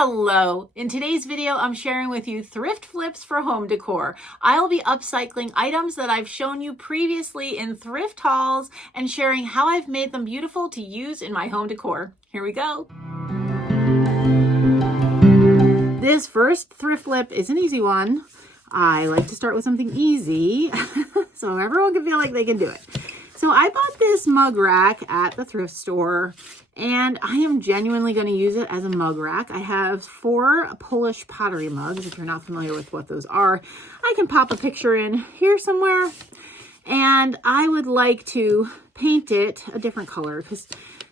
Hello! In today's video, I'm sharing with you thrift flips for home decor. I'll be upcycling items that I've shown you previously in thrift hauls and sharing how I've made them beautiful to use in my home decor. Here we go. This first thrift flip is an easy one. I like to start with something easy so everyone can feel like they can do it. So I bought this mug rack at the thrift store, and I am genuinely going to use it as a mug rack. I have 4 Polish pottery mugs. If you're not familiar with what those are, I can pop a picture in here somewhere. And I would like to paint it a different color because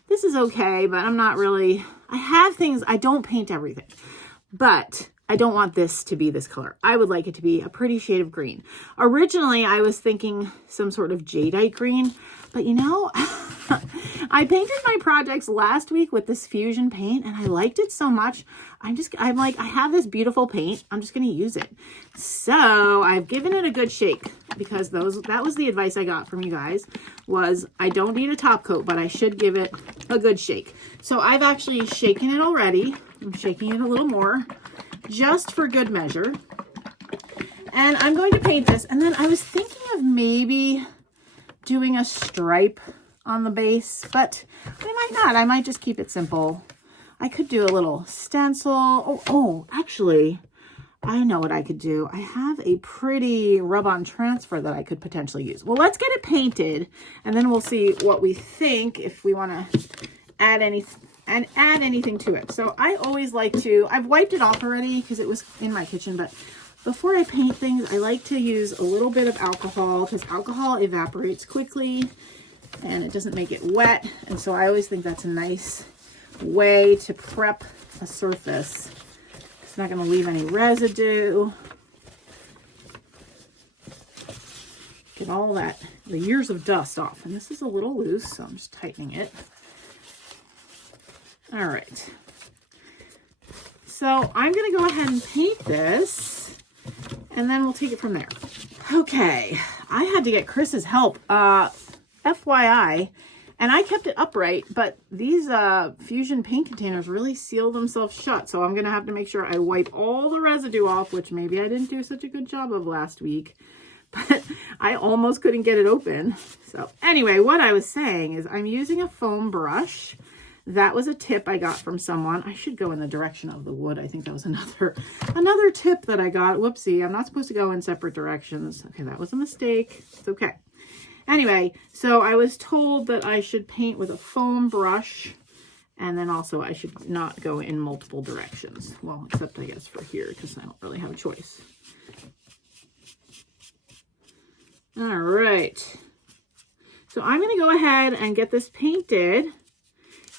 this is okay, but I'm not really, I have things, I don't paint everything, but I don't want this to be this color. I would like it to be a pretty shade of green. Originally, I was thinking some sort of jadeite green, but you know, I painted my projects last week with this fusion paint and I liked it so much. I'm like, I have this beautiful paint. I'm just going to use it. So I've given it a good shake because that was the advice I got from you guys was I don't need a top coat, but I should give it a good shake. So I've actually shaken it already. I'm shaking it a little more, just for good measure. And I'm going to paint this. And then I was thinking of maybe doing a stripe on the base, but I might not. I might just keep it simple. I could do a little stencil. Oh, actually, I know what I could do. I have a pretty rub-on transfer that I could potentially use. Well, let's get it painted and then we'll see what we think if we want to add anything to it. So I always like to, I've wiped it off already because it was in my kitchen, but before I paint things, I like to use a little bit of alcohol because alcohol evaporates quickly and it doesn't make it wet. And so I always think that's a nice way to prep a surface. It's not going to leave any residue. Get all that, the years of dust off. And this is a little loose, so I'm just tightening it. All right. So I'm going to go ahead and paint this and then we'll take it from there. Okay. I had to get Chris's help. FYI, and I kept it upright, but these fusion paint containers really seal themselves shut. So I'm going to have to make sure I wipe all the residue off, which maybe I didn't do such a good job of last week, but I almost couldn't get it open. So anyway, what I was saying is I'm using a foam brush. That was a tip I got from someone. I should go in the direction of the wood. I think that was another tip that I got. Whoopsie, I'm not supposed to go in separate directions. Okay, that was a mistake. It's okay. Anyway, so I was told that I should paint with a foam brush, and then also I should not go in multiple directions. Well, except I guess for here, because I don't really have a choice. All right. So I'm going to go ahead and get this painted.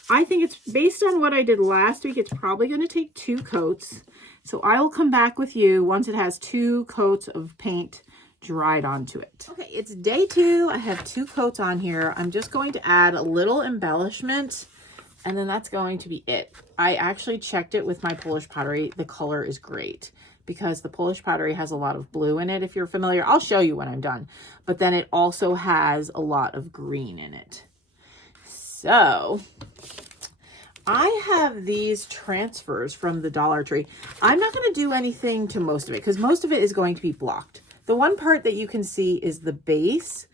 I think it's based on what I did last week. It's probably going to take 2 coats. So I will come back with you once it has 2 coats of paint dried onto it. Okay, it's day 2. I have 2 coats on here. I'm just going to add a little embellishment and then that's going to be it. I actually checked it with my Polish pottery. The color is great because the Polish pottery has a lot of blue in it. If you're familiar, I'll show you when I'm done. But then it also has a lot of green in it. So I have these transfers from the Dollar Tree. I'm not going to do anything to most of it because most of it is going to be blocked. The one part that you can see is the base.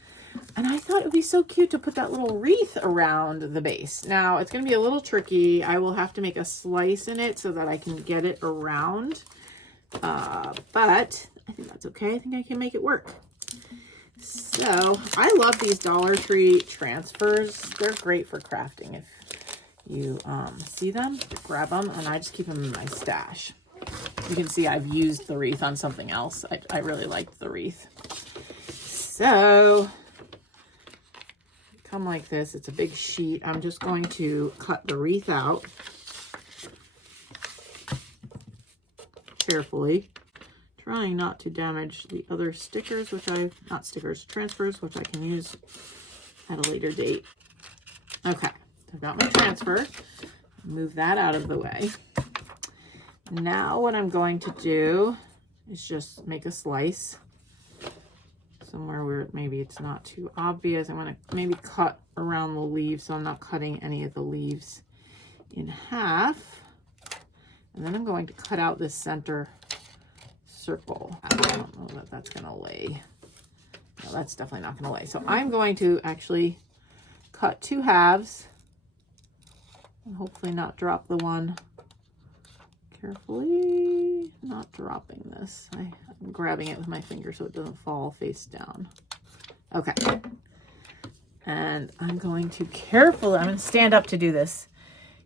And I thought it would be so cute to put that little wreath around the base. Now, it's going to be a little tricky. I will have to make a slice in it so that I can get it around. But I think that's okay. I think I can make it work. So I love these Dollar Tree transfers. They're great for crafting. If you see them, grab them, and I just keep them in my stash. You can see I've used the wreath on something else. I really liked the wreath. So come like this. It's a big sheet. I'm just going to cut the wreath out carefully, trying not to damage the other stickers, transfers, which I can use at a later date. Okay, I've got my transfer. Move that out of the way. Now what I'm going to do is just make a slice somewhere where maybe it's not too obvious. I'm going to maybe cut around the leaves so I'm not cutting any of the leaves in half. And then I'm going to cut out this center circle. I don't know that that's gonna lay. No, that's definitely not gonna lay. So I'm going to actually cut 2 halves and hopefully not drop the one. Carefully not dropping this. I'm grabbing it with my finger so it doesn't fall face down. Okay. And I'm going to carefully, I'm going to stand up to do this.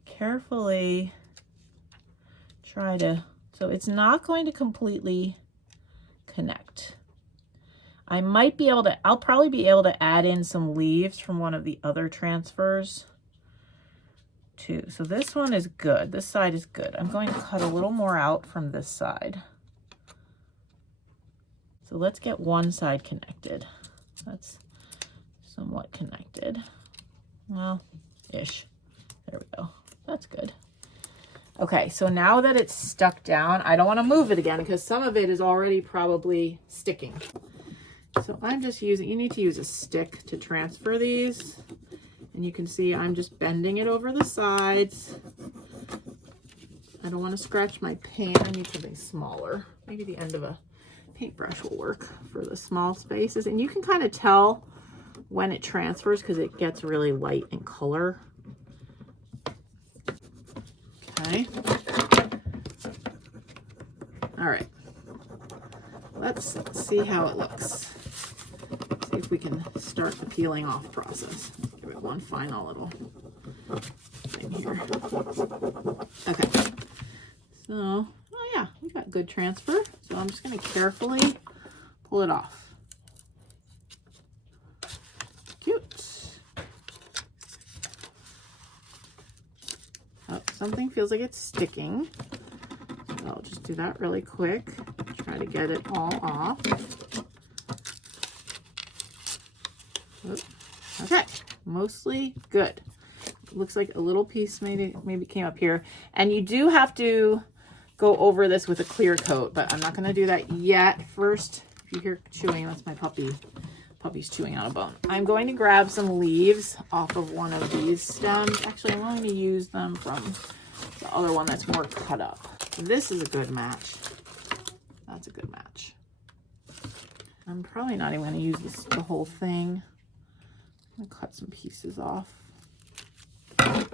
Carefully try to, so it's not going to completely connect. I might be able to, I'll probably be able to add in some leaves from one of the other transfers too. So this one is good. This side is good. I'm going to cut a little more out from this side. So let's get one side connected. That's somewhat connected. Well, ish. There we go. That's good. Okay, so now that it's stuck down, I don't want to move it again because some of it is already probably sticking. So I'm just using, you need to use a stick to transfer these. And you can see I'm just bending it over the sides. I don't want to scratch my paint. I need something smaller. Maybe the end of a paintbrush will work for the small spaces. And you can kind of tell when it transfers because it gets really light in color. Okay. All right. Let's see how it looks. See if we can start the peeling off process. Give it one final little thing here. Okay. So, oh yeah, we got good transfer. So I'm just going to carefully pull it off. Cute. Oh, something feels like it's sticking. So I'll just do that really quick. Try to get it all off. Oops. Okay, mostly good. Looks like a little piece maybe came up here. And you do have to go over this with a clear coat, but I'm not going to do that yet. First, if you hear chewing, that's my puppy. Puppy's chewing on a bone. I'm going to grab some leaves off of one of these stems. Actually, I'm going to use them from the other one that's more cut up. This is a good match. That's a good match. I'm probably not even going to use the whole thing. I'm going to cut some pieces off. I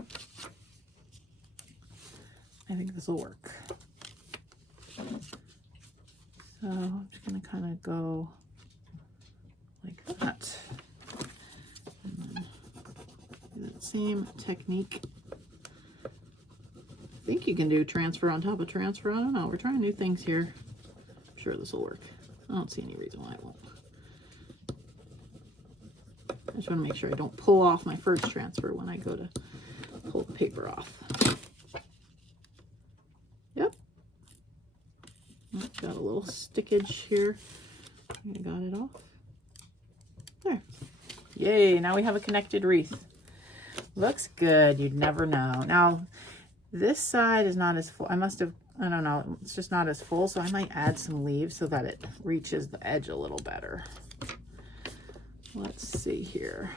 think this will work. So I'm just going to kind of go like that. And then do that same technique. I think you can do transfer on top of transfer. I don't know. We're trying new things here. I'm sure this will work. I don't see any reason why it won't. I just want to make sure I don't pull off my first transfer when I go to pull the paper off. Yep. Oh, got a little stickage here. I got it off. There. Yay, now we have a connected wreath. Looks good. You'd never know. Now, this side is not as full. I don't know, it's just not as full, so I might add some leaves so that it reaches the edge a little better. Let's see here.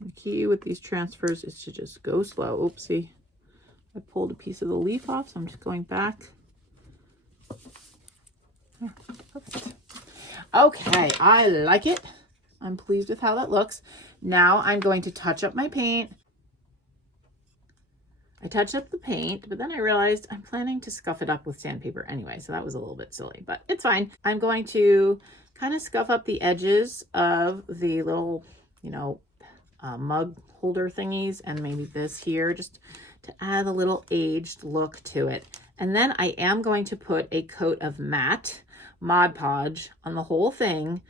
The key with these transfers is to just go slow. Oopsie. I pulled a piece of the leaf off, so I'm just going back. Oh, perfect. Okay, I like it. I'm pleased with how that looks. Now I'm going to touch up my paint. I touched up the paint, but then I realized I'm planning to scuff it up with sandpaper anyway, so that was a little bit silly, but it's fine. I'm going to kind of scuff up the edges of the little, mug holder thingies and maybe this here, just to add a little aged look to it. And then I am going to put a coat of matte Mod Podge on the whole thing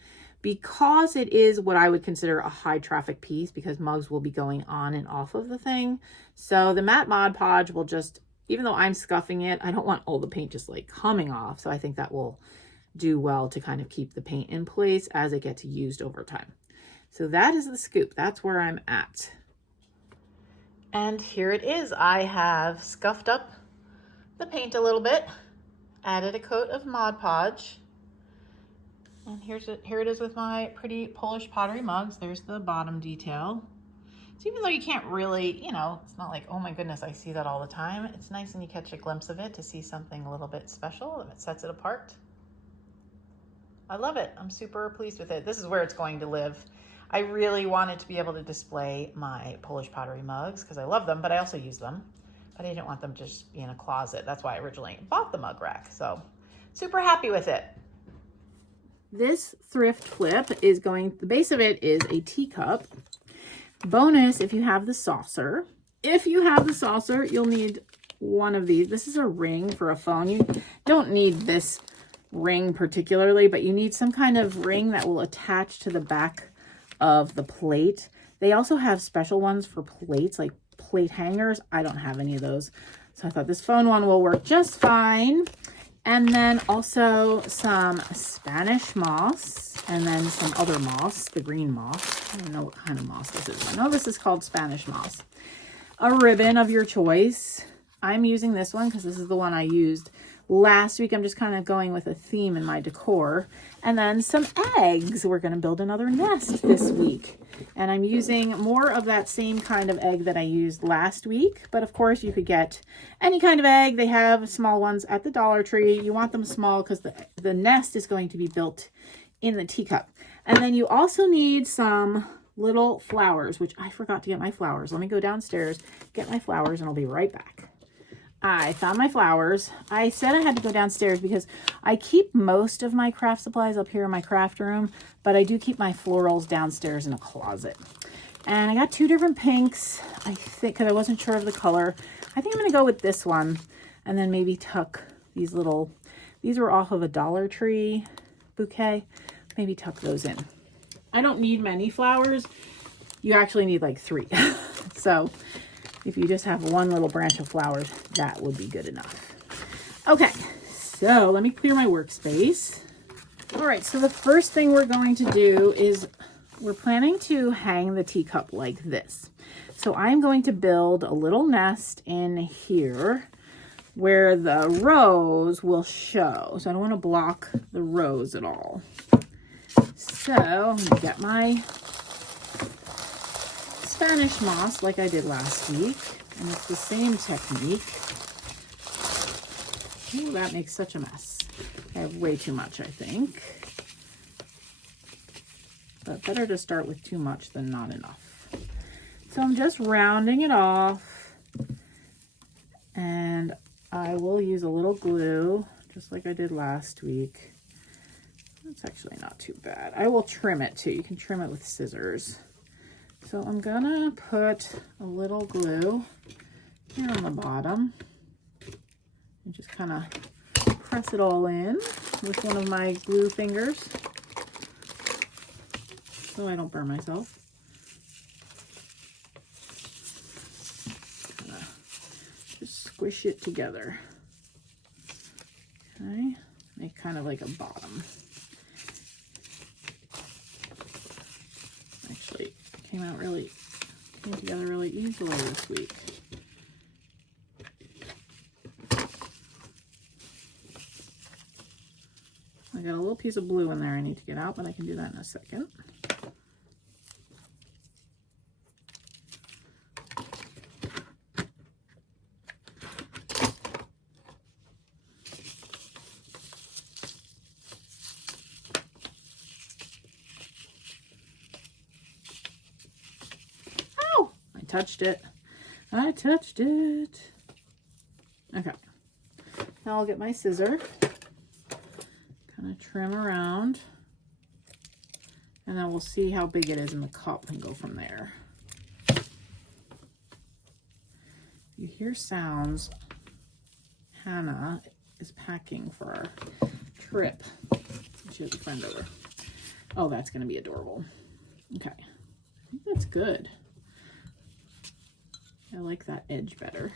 because it is what I would consider a high traffic piece because mugs will be going on and off of the thing. So the matte Mod Podge will just, even though I'm scuffing it, I don't want all the paint just like coming off. So I think that will do well to kind of keep the paint in place as it gets used over time. So that is the scoop. That's where I'm at. And here it is. I have scuffed up the paint a little bit, added a coat of Mod Podge, then here it is with my pretty Polish pottery mugs. There's the bottom detail. So even though you can't really, you know, it's not like, oh my goodness, I see that all the time. It's nice when you catch a glimpse of it to see something a little bit special and it sets it apart. I love it. I'm super pleased with it. This is where it's going to live. I really wanted to be able to display my Polish pottery mugs because I love them, but I also use them. But I didn't want them to just be in a closet. That's why I originally bought the mug rack. So super happy with it. This thrift flip is going, the base of it is a teacup. Bonus if you have the saucer. If you have the saucer, you'll need one of these. This is a ring for a phone. You don't need this ring particularly, but you need some kind of ring that will attach to the back of the plate. They also have special ones for plates, like plate hangers. I don't have any of those. So I thought this phone one will work just fine. And then also some Spanish moss and then some other moss, the green moss. I don't know what kind of moss this is. I know this is called Spanish moss. A ribbon of your choice. I'm using this one because this is the one I used last week. I'm just kind of going with a theme in my decor. And then some eggs. We're going to build another nest this week. And I'm using more of that same kind of egg that I used last week. But of course you could get any kind of egg. They have small ones at the Dollar Tree. You want them small because the nest is going to be built in the teacup. And then you also need some little flowers, which I forgot to get my flowers. Let me go downstairs, get my flowers, and I'll be right back. I found my flowers. I said I had to go downstairs because I keep most of my craft supplies up here in my craft room, but I do keep my florals downstairs in a closet. And I got two different pinks, I think, because I wasn't sure of the color. I think I'm going to go with this one and then maybe tuck these little, these were off of a Dollar Tree bouquet. Maybe tuck those in. I don't need many flowers. You actually need like 3. So if you just have one little branch of flowers, that would be good enough. Okay, so let me clear my workspace. All right, so the first thing we're going to do is we're planning to hang the teacup like this. So I'm going to build a little nest in here where the rows will show. So I don't want to block the rows at all. So I'm going to get my Spanish moss like I did last week, and it's the same technique. Ooh, that makes such a mess. I have way too much, I think. But better to start with too much than not enough. So I'm just rounding it off, and I will use a little glue, just like I did last week. That's actually not too bad. I will trim it too. You can trim it with scissors. So I'm gonna put a little glue here on the bottom and just kind of press it all in with one of my glue fingers so I don't burn myself. Kinda just squish it together. Okay, make kind of like a bottom. Actually, came together really easily this week. I got a little piece of blue in there I need to get out, but I can do that in a second. Touched it. I touched it. Okay. Now I'll get my scissor. Kind of trim around. And then we'll see how big it is in the cup and go from there. You hear sounds. Hannah is packing for our trip. She has a friend over. Oh, that's going to be adorable. Okay. I think that's good. I like that edge better.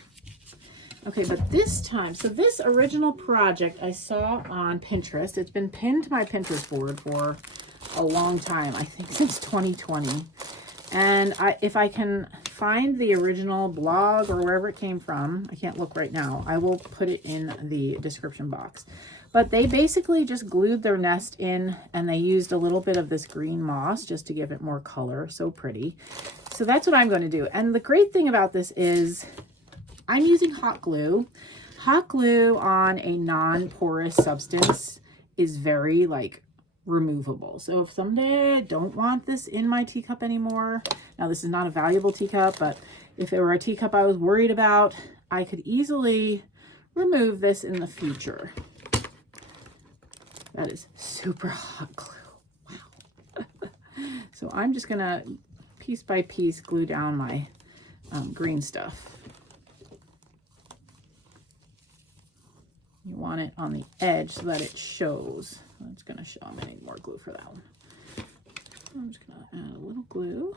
Okay, but this time, so this original project I saw on Pinterest. It's been pinned to my Pinterest board for a long time, I think since 2020. And if I can find the original blog or wherever it came from, I can't look right now, I will put it in the description box. But they basically just glued their nest in, and they used a little bit of this green moss just to give it more color. So pretty. So that's what I'm going to do. And the great thing about this is I'm using hot glue. Hot glue on a non-porous substance is very like removable. So if someday I don't want this in my teacup anymore, now this is not a valuable teacup, but if it were a teacup I was worried about, I could easily remove this in the future. That is super hot glue. Wow. So I'm just gonna piece by piece glue down my green stuff. You want it on the edge so that it shows. It's gonna show. I'm gonna need more glue for that one. I'm just gonna add a little glue.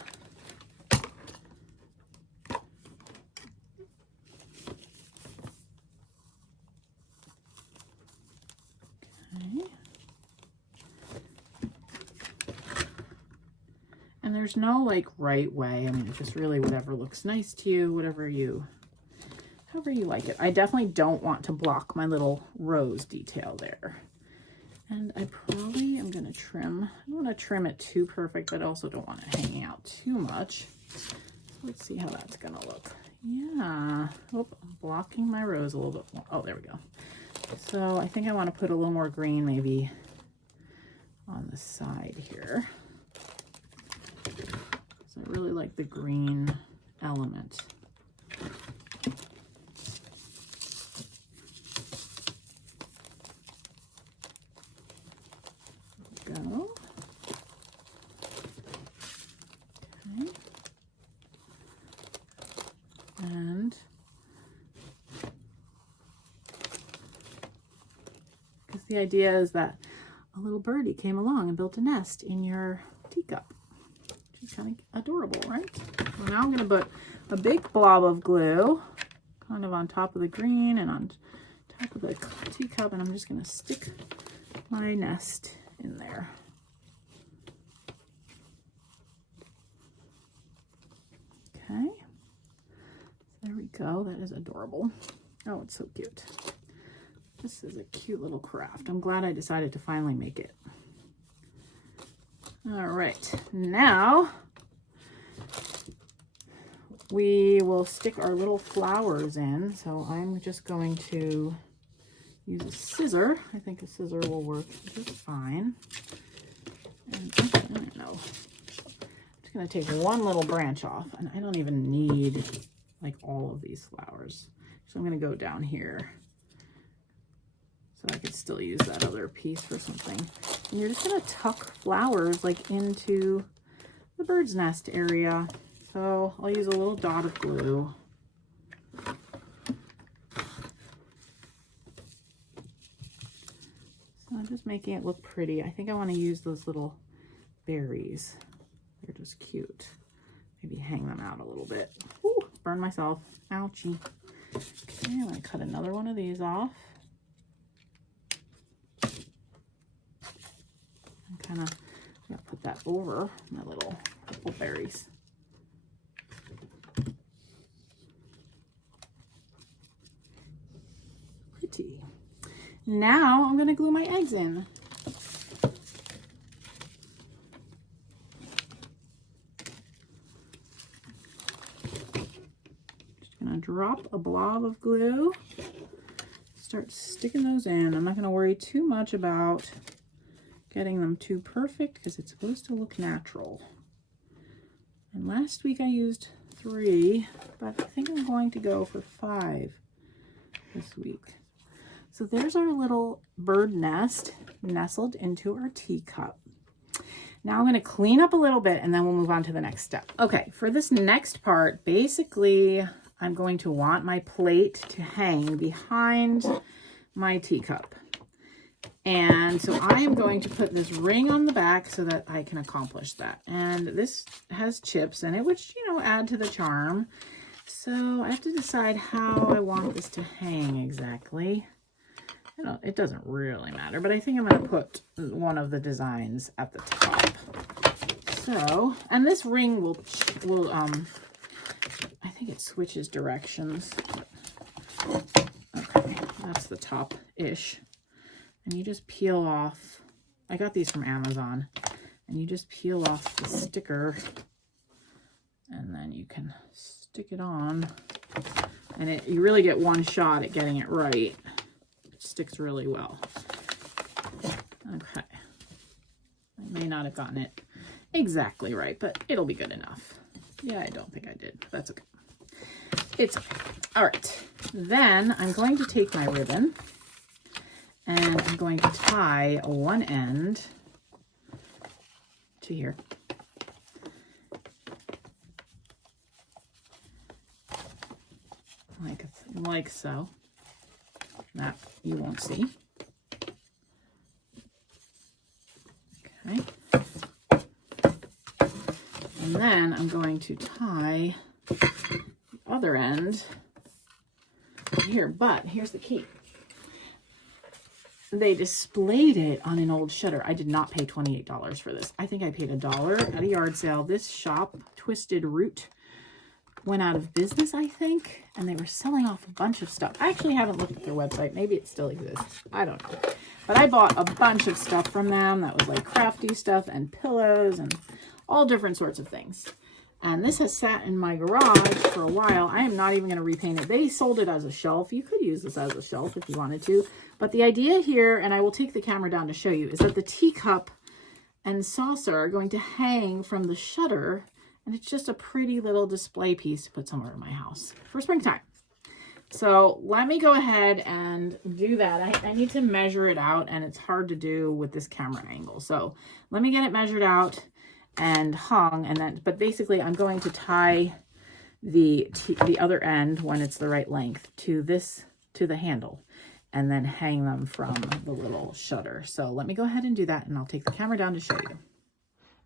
Okay. And there's no like right way. I mean, it's just really whatever looks nice to you, however you like it. I definitely don't want to block my little rose detail there. And I probably am going to trim. I don't want to trim it too perfect, but I also don't want it hanging out too much. So let's see how that's going to look. Yeah. Oh, I'm blocking my rose a little bit more. Oh, there we go. So I think I want to put a little more green maybe on the side here. So I really like the green element. Go. Okay. And because the idea is that a little birdie came along and built a nest in your teacup. Which is kind of adorable, right? So now I'm going to put a big blob of glue kind of on top of the green and on top of the teacup, and I'm just going to stick my nest in there. Okay, there we go. That is adorable. Oh, it's so cute. This is a cute little craft. I'm glad I decided to finally make it. All right, now we will stick our little flowers in. So I'm just going to use a scissor. I think a scissor will work just fine. And actually, I don't know. I'm just going to take one little branch off, and I don't even need like all of these flowers. So I'm going to go down here so I could still use that other piece for something. And you're just going to tuck flowers like into the bird's nest area. So I'll use a little dot of glue. So I'm just making it look pretty. I think I want to use those little berries. They're just cute. Maybe hang them out a little bit. Ooh, burn myself. Ouchie. Okay, I'm going to cut another one of these off. And kind of put that over my little purple berries. Pretty. Now I'm going to glue my eggs in. Just going to drop a blob of glue. Start sticking those in. I'm not going to worry too much about getting them too perfect because it's supposed to look natural. And last week I used 3, but I think I'm going to go for 5 this week. So there's our little bird nest nestled into our teacup. Now I'm going to clean up a little bit and then we'll move on to the next step. Okay, for this next part, basically I'm going to want my plate to hang behind my teacup. And so I am going to put this ring on the back so that I can accomplish that. And this has chips in it, which, you know, add to the charm. So I have to decide how I want this to hang exactly. It doesn't really matter, but I think I'm going to put one of the designs at the top. So, and this ring will I think it switches directions. Okay, that's the top-ish. and you just peel off. I got these from Amazon, and you just peel off the sticker, and then you can stick it on, and you really get one shot at getting it right. It sticks really well. Okay. I may not have gotten it exactly right, but it'll be good enough. Yeah, I don't think I did, but that's okay. It's okay. All right. Then I'm going to take my ribbon and I'm going to tie one end to here. Like so. That you won't see. Okay. And then I'm going to tie the other end here, but here's the key. They displayed it on an old shutter. I did not pay $28 for this. I think I paid $1 at a yard sale. This shop, Twisted Root, went out of business, I think, and they were selling off a bunch of stuff. I actually haven't looked at their website. Maybe it still exists. I don't know. But I bought a bunch of stuff from them that was like crafty stuff and pillows and all different sorts of things. And this has sat in my garage for a while. I am not even going to repaint it. They sold it as a shelf. You could use this as a shelf if you wanted to. But the idea here, and I will take the camera down to show you, is that the teacup and saucer are going to hang from the shutter. And it's just a pretty little display piece to put somewhere in my house for springtime. So let me go ahead and do that. I need to measure it out, and it's hard to do with this camera angle. So let me get it measured out and hung, and then, but basically I'm going to tie the other end when it's the right length to the handle, and then hang them from the little shutter. So let me go ahead and do that, and I'll take the camera down to show you.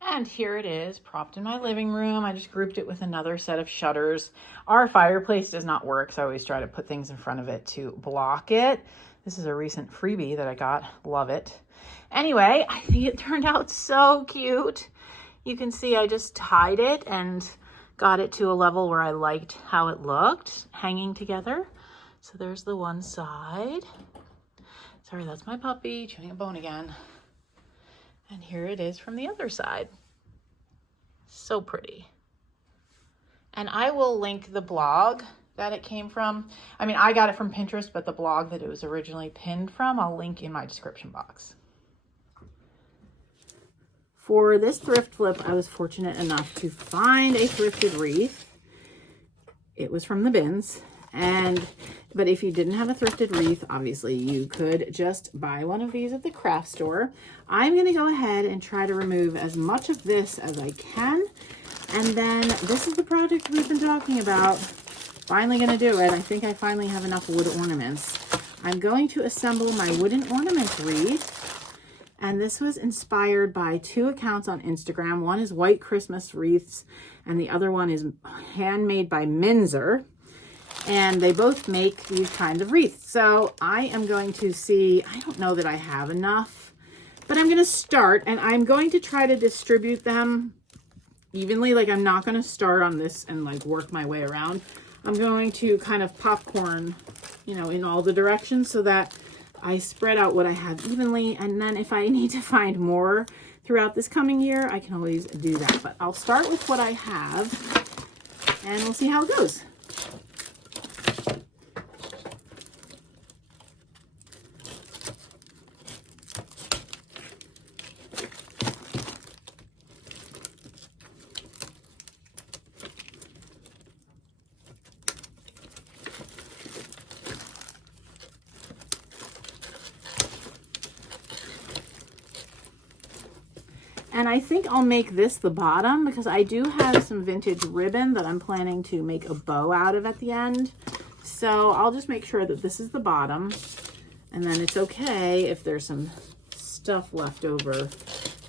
And here it is, propped in my living room. I just grouped it with another set of shutters. Our fireplace does not work, so I always try to put things in front of it to block it. This is a recent freebie that I got. Love it. Anyway, I think it turned out so cute. You can see I just tied it and got it to a level where I liked how it looked, hanging together. So there's the one side. Sorry, that's my puppy chewing a bone again. And here it is from the other side. So pretty. And I will link the blog that it came from. I mean, I got it from Pinterest, but the blog that it was originally pinned from, I'll link in my description box. For this thrift flip, I was fortunate enough to find a thrifted wreath. It was from the bins. But if you didn't have a thrifted wreath, obviously you could just buy one of these at the craft store. I'm going to go ahead and try to remove as much of this as I can. And then this is the project we've been talking about. Finally going to do it. I think I finally have enough wood ornaments. I'm going to assemble my wooden ornament wreath. And this was inspired by 2 accounts on Instagram. One is White Christmas Wreaths, and the other one is handmade by Minzer. And they both make these kinds of wreaths. So I am going to see, I don't know that I have enough, but I'm going to start, and I'm going to try to distribute them evenly. Like, I'm not going to start on this and like work my way around. I'm going to kind of popcorn, you know, in all the directions so that I spread out what I have evenly. And then if I need to find more throughout this coming year, I can always do that. But I'll start with what I have and we'll see how it goes. And I think I'll make this the bottom because I do have some vintage ribbon that I'm planning to make a bow out of at the end. So I'll just make sure that this is the bottom. And then it's okay if there's some stuff left over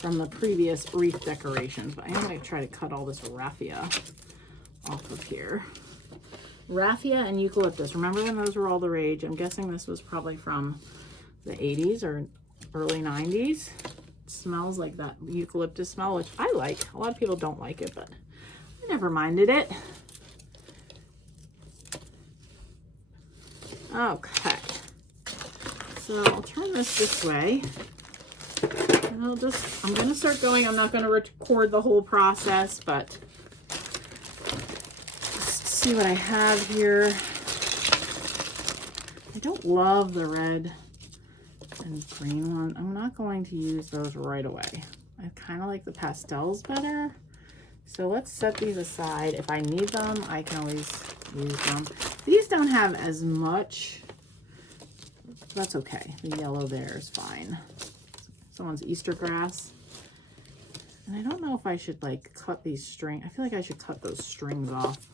from the previous wreath decorations. But I am going to try to cut all this raffia off of here. Raffia and eucalyptus. Remember when those were all the rage? I'm guessing this was probably from the 80s or early 90s. Smells like that eucalyptus smell, which I like. A lot of people don't like it, but I never minded it. Okay, So I'll turn this way. And I'm going to start going. I'm not going to record the whole process, but just see what I have here. I don't love the red and green one. I'm not going to use those right away. I kind of like the pastels better. So let's set these aside. If I need them, I can always use them. These don't have as much. That's okay. The yellow there is fine. Someone's Easter grass. And I don't know if I should like cut these strings. I feel like I should cut those strings off.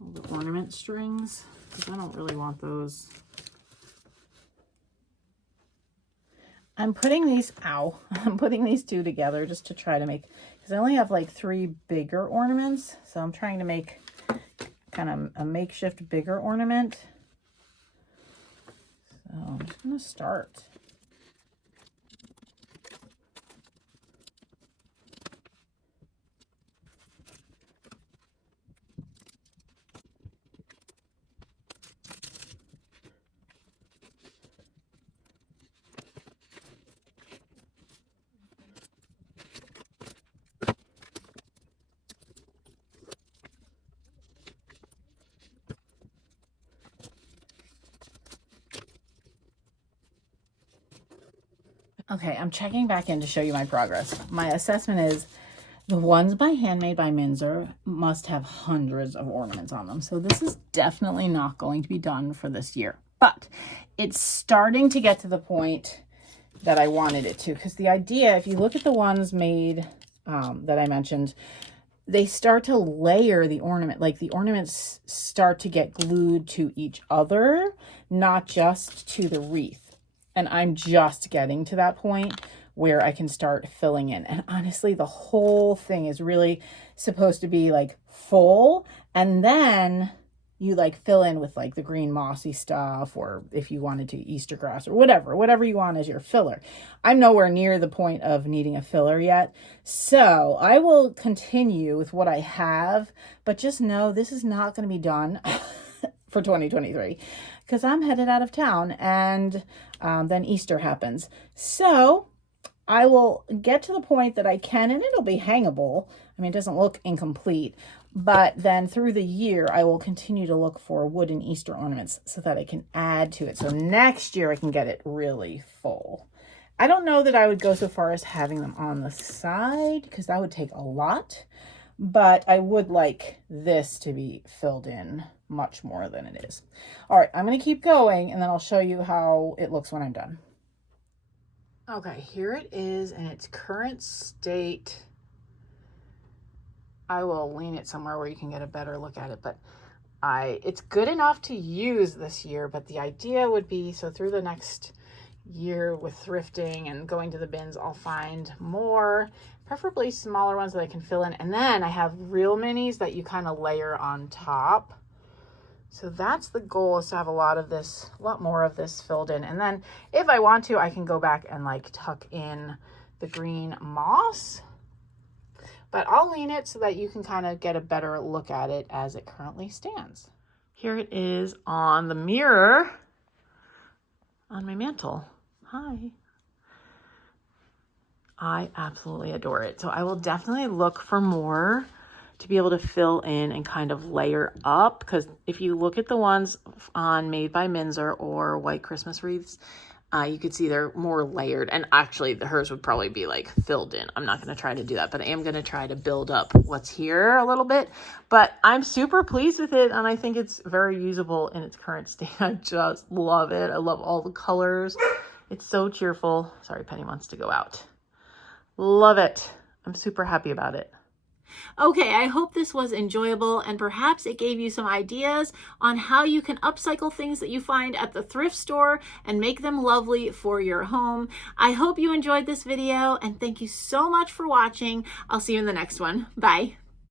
All the ornament strings, because I don't really want those. I'm putting these, I'm putting these two together just to try to make, because I only have like 3 bigger ornaments. So I'm trying to make kind of a makeshift bigger ornament. So I'm just going to start. Okay, I'm checking back in to show you my progress. My assessment is the ones by Handmade by Minzer must have hundreds of ornaments on them. So this is definitely not going to be done for this year. But it's starting to get to the point that I wanted it to. Because the idea, if you look at the ones made that I mentioned, they start to layer the ornament. Like the ornaments start to get glued to each other, not just to the wreath. And I'm just getting to that point where I can start filling in. And honestly, the whole thing is really supposed to be like full. And then you like fill in with like the green mossy stuff, or if you wanted to Easter grass or whatever you want as your filler. I'm nowhere near the point of needing a filler yet. So I will continue with what I have, but just know this is not going to be done for 2023 because I'm headed out of town and then Easter happens. So I will get to the point that I can, and it'll be hangable. I mean, it doesn't look incomplete, but then through the year, I will continue to look for wooden Easter ornaments so that I can add to it. So next year I can get it really full. I don't know that I would go so far as having them on the side because that would take a lot, but I would like this to be filled in much more than it is. All right, I'm going to keep going and then I'll show you how it looks when I'm done. Okay, here it is in its current state. I will lean it somewhere where you can get a better look at it, but it's good enough to use this year, but the idea would be, so through the next year with thrifting and going to the bins, I'll find more, preferably smaller ones that I can fill in. And then I have real minis that you kind of layer on top. So that's the goal, is to have a lot more of this filled in. And then if I want to, I can go back and like tuck in the green moss, but I'll lean it so that you can kind of get a better look at it as it currently stands. Here it is on the mirror on my mantle. Hi. I absolutely adore it. So I will definitely look for more to be able to fill in and kind of layer up, because if you look at the ones on Made by Minzer or White Christmas Wreaths, you could see they're more layered, and actually hers would probably be like filled in. I'm not going to try to do that, but I am going to try to build up what's here a little bit. But I'm super pleased with it, and I think it's very usable in its current state. I just love it. I love all the colors. It's so cheerful. Sorry, Penny wants to go out. Love it. I'm super happy about it. Okay, I hope this was enjoyable and perhaps it gave you some ideas on how you can upcycle things that you find at the thrift store and make them lovely for your home. I hope you enjoyed this video and thank you so much for watching. I'll see you in the next one. Bye.